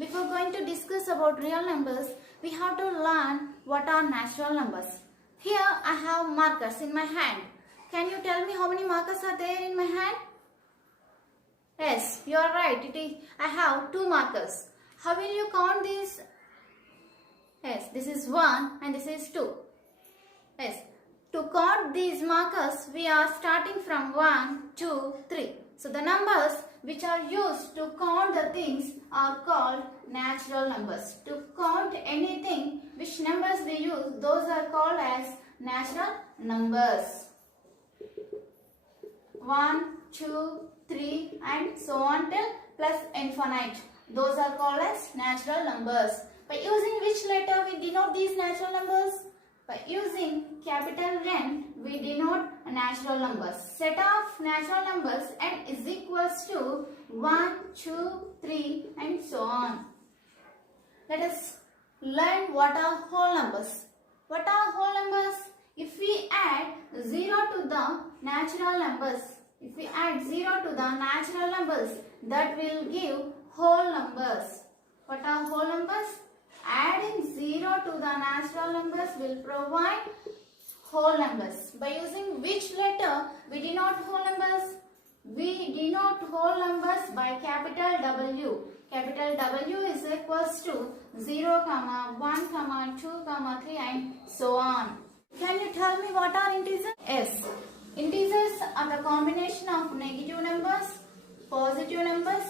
Before going to discuss about real numbers, we have to learn what are natural numbers. Here I have markers in my hand. Can you tell me how many markers are there in my hand? Yes, you are right. I have 2 markers. How will you count these? Yes, this is 1 and this is 2. Yes, to count these markers, we are starting from 1, 2, 3. So the numbers which are used to count the things are called natural numbers. To count anything, which numbers we use, those are called as natural numbers. 1, 2, 3 and so on till plus infinite. Those are called as natural numbers. By using which letter we denote these natural numbers? By using capital N, we denote natural numbers. Set of natural numbers n is equals to 1, 2, 3 and so on. Let us learn what are whole numbers. What are whole numbers? If we add 0 to the natural numbers, that will give whole numbers. What are whole numbers? Adding 0 to the natural numbers will provide whole numbers. By using which letter we denote whole numbers? We denote whole numbers by capital W. Capital W is equals to 0, 1, 2, 3 and so on. Can you tell me what are integers? Yes. Integers are the combination of negative numbers, positive numbers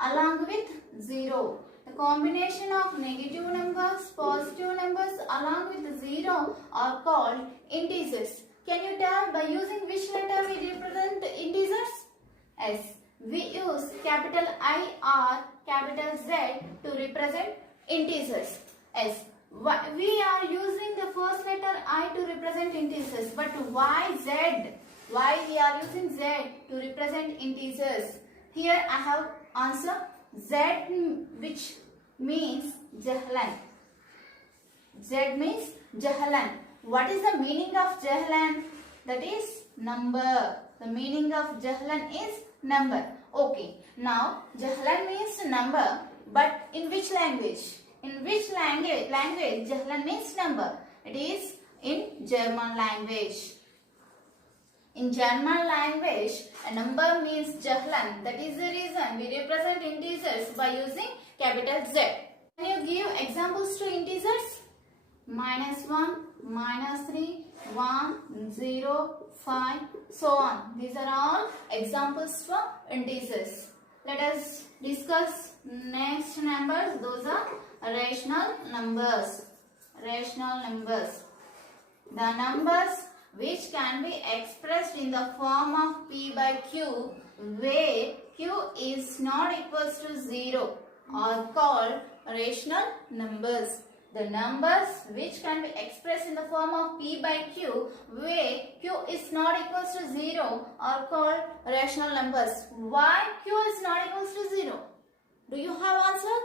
along with 0. The combination of negative numbers, positive numbers along with 0 are called integers. Can you tell by using which letter we represent integers? Yes, we use capital I or capital Z to represent integers. Yes, we are using the first letter I to represent integers, but why Z? Why we are using Z to represent integers? Here I have answer. Z, which means Jahlan. Z means Jahlan. What is the meaning of Jahlan? That is number. The meaning of Jahlan is number. Okay. Now Jahlan means number, but in which language? In which language Jahlan means number? It is in German language. In German language, a number means Jahlan. That is the reason we represent integers by using capital Z. Can you give examples to integers? -1, -3, 1, 0, 5, so on. These are all examples for integers. Let us discuss next numbers. Those are rational numbers. Rational numbers. The numbers which can be expressed in the form of P by Q, where Q is not equals to 0, are called rational numbers. The numbers which can be expressed in the form of P by Q, where Q is not equals to 0, are called rational numbers. Why Q is not equals to 0? Do you have answer?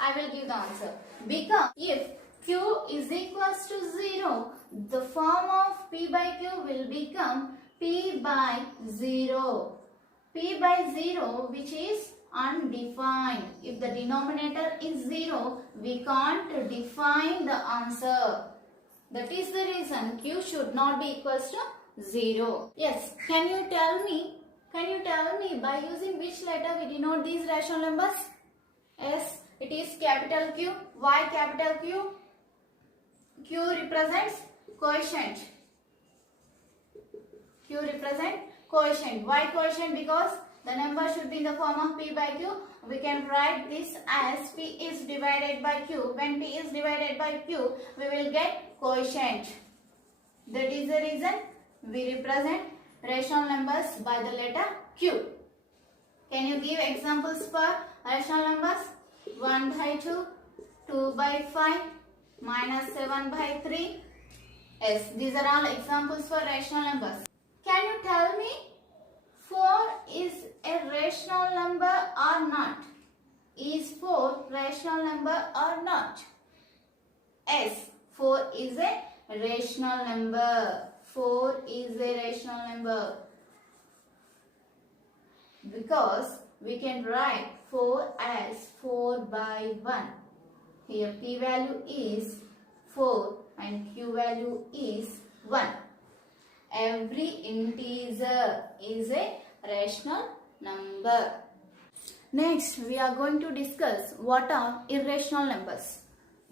I will give the answer. Because if Q is equals to 0, the form of P by Q will become P by 0. P by 0, which is undefined. If the denominator is 0, we can't define the answer. That is the reason Q should not be equals to 0. Yes, can you tell me by using which letter we denote these rational numbers? Yes, it is capital Q. Why capital Q? Q represents quotient. Q represents quotient. Why quotient? Because the number should be in the form of P by Q. We can write this as P is divided by Q. When P is divided by Q, we will get quotient. That is the reason we represent rational numbers by the letter Q. Can you give examples for rational numbers? 1 by 2, 2 by 5, -7 by 3. Yes, these are all examples for rational numbers. Can you tell me 4 is a rational number or not? Is 4 rational number or not? Yes, 4 is a rational number. 4 is a rational number. Because we can write 4 as 4 by 1. Here P value is 4 and Q value is 1. Every integer is a rational number. Next, we are going to discuss what are irrational numbers.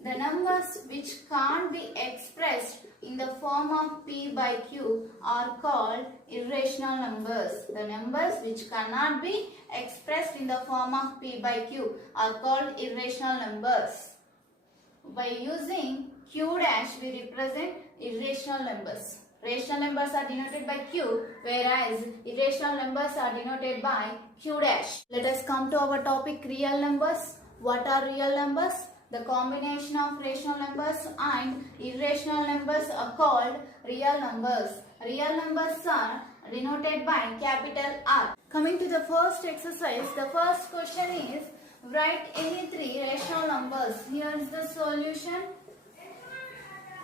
The numbers which can't be expressed in the form of P by Q are called irrational numbers. The numbers which cannot be expressed in the form of P by Q are called irrational numbers. By using Q dash, we represent irrational numbers. Rational numbers are denoted by Q, whereas irrational numbers are denoted by Q dash. Let us come to our topic, real numbers. What are real numbers? The combination of rational numbers and irrational numbers are called real numbers. Real numbers are denoted by capital R. Coming to the first exercise, the first question is, write any three rational numbers. Here is the solution.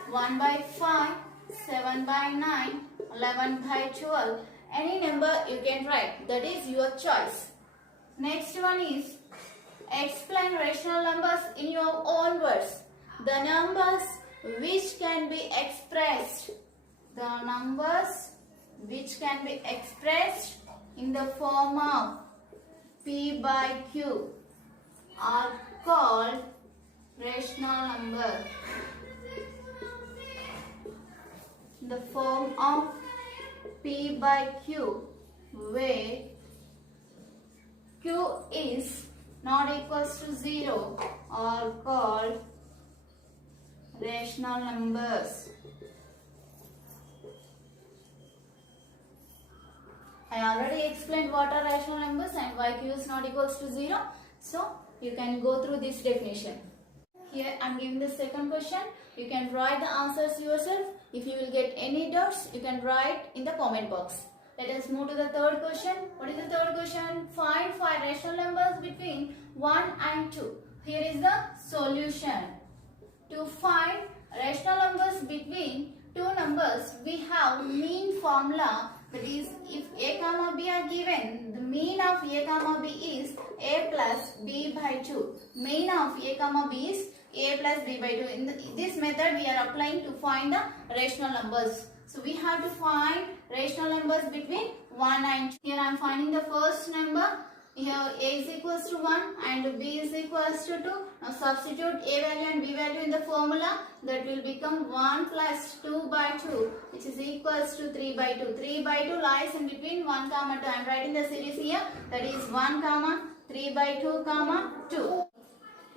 1 by 5, 7 by 9, 11 by 12. Any number you can write. That is your choice. Next one is, explain rational numbers in your own words. The numbers which can be expressed. The numbers which can be expressed in the form of P by Q are called rational number. The form of P by Q, where Q is not equals to 0, are called rational numbers. I already explained what are rational numbers and why Q is not equals to 0. So you can go through this definition. Here I am giving the second question. You can write the answers yourself. If you will get any doubts, you can write in the comment box. Let us move to the third question. What is the third question? Find 5 rational numbers between 1 and 2. Here is the solution. To find rational numbers between two numbers, we have mean formula. That is, if a comma b are given, the mean of a comma b is a plus b by 2. Mean of a comma b is a plus b by 2. In this method, we are applying to find the rational numbers. So we have to find rational numbers between 1 and 2. Here I am finding the first number. Here a is equals to 1 and b is equals to 2. Now substitute a value and b value in the formula. That will become 1 plus 2 by 2, which is equals to 3 by 2. 3 by 2 lies in between 1 comma 2. I am writing the series here. That is 1 comma 3 by 2 comma 2.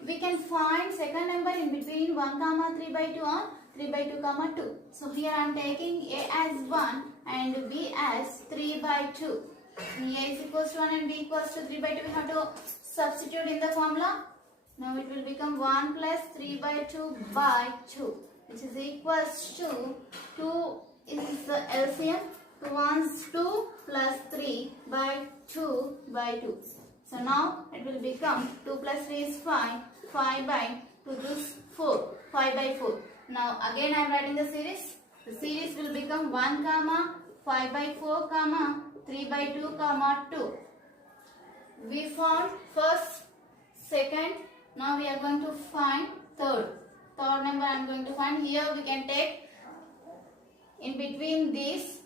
We can find second number in between 1 comma 3 by 2 or 3 by 2 comma 2. So here I am taking a as 1 and b as 3 by 2. A is equals to 1 and b equals to 3 by 2. We have to substitute in the formula. Now it will become 1 plus 3 by 2 by 2, which is equals to 2 is the LCM. 2 ones 2 plus 3 by 2 by 2. So now it will become 2 plus 3 is 5. 5 by 2 is 4. 5 by 4. Now again I am writing the series. The series will become 1 comma 5 by 4 comma 3 by 2 comma 2. We found first, second. Now we are going to find third. Third number I am going to find. Here we can take in between these.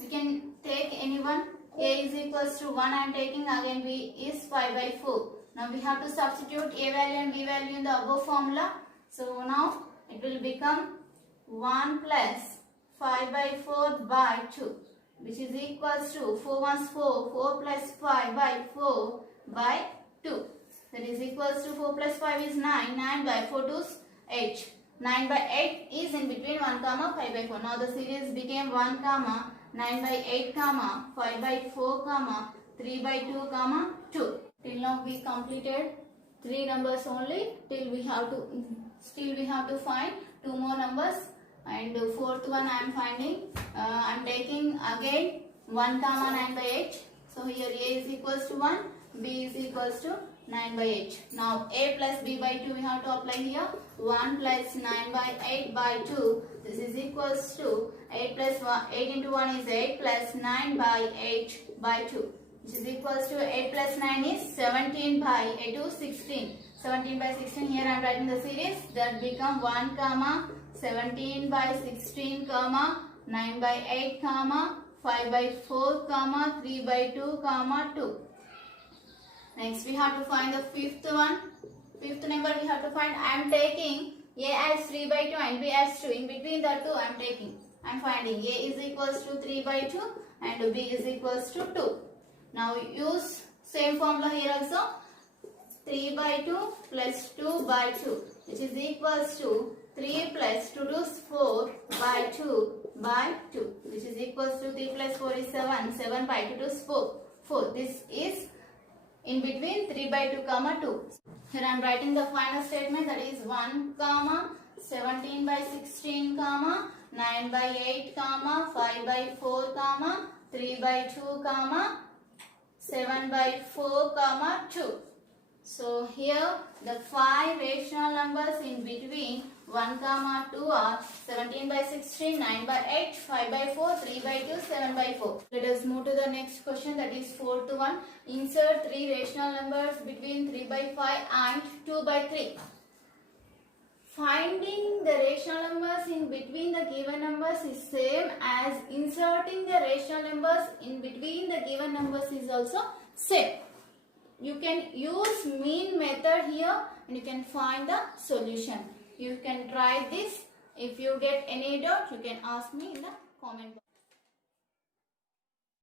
We can take anyone. A is equals to 1 I am taking, again b is 5 by 4. Now we have to substitute a value and b value in the above formula. So now it will become 1 plus 5 by 4 by 2, which is equals to 4 ones 4. 4 plus 5 by 4 by 2. That is equals to 4 plus 5 is 9. 9 by 4 is 8. 9 by 8 is in between 1 comma 5 by 4. Now the series became 1 comma 9 by 8 comma 5 by 4 comma 3 by 2 comma 2. Till now we completed 3 numbers only. Still we have to find 2 more numbers, and fourth one I am finding. I am taking again 1 comma 9 by 8. So here a is equals to 1, b is equals to 9 by 8. Now a plus b by 2 we have to apply here. 1 plus 9 by 8 by 2. This is equals to 8 plus 1. 8 into 1 is 8 plus 9 by 8 by 2. which is equals to 8 plus 9 is 17 by 8 to 16. 17 by 16, here I am writing the series, that become 1 comma 17 by 16 comma 9 by 8 comma 5 by 4 comma 3 by 2 comma 2. Next we have to find the fifth one. Fifth number we have to find. I am taking A as 3 by 2 and B as 2. In between the two I am taking. I am finding A is equals to 3 by 2 and B is equals to 2. Now use same formula here also. 3 by 2 plus 2 by 2, which is equals to 3 plus 2 is 4 by 2 by 2, which is equals to 3 plus 4 is 7. 7 by 2 is 4. 4. This is in between 3 by 2 comma 2. Here I am writing the final statement, that is 1 comma 17 by 16 comma 9 by 8 comma 5 by 4 comma 3 by 2 comma 7 by 4 comma 2. So here the 5 rational numbers in between 1 comma 2 are 17 by 16, 9 by 8, 5 by 4, 3 by 2, 7 by 4. Let us move to the next question, that is 4th one. Insert 3 rational numbers between 3 by 5 and 2 by 3. Finding the rational numbers in between the given numbers is same as inserting the rational numbers in between the given numbers is also same. You can use mean method here and you can find the solution. You can try this. If you get any doubt, you can ask me in the comment box.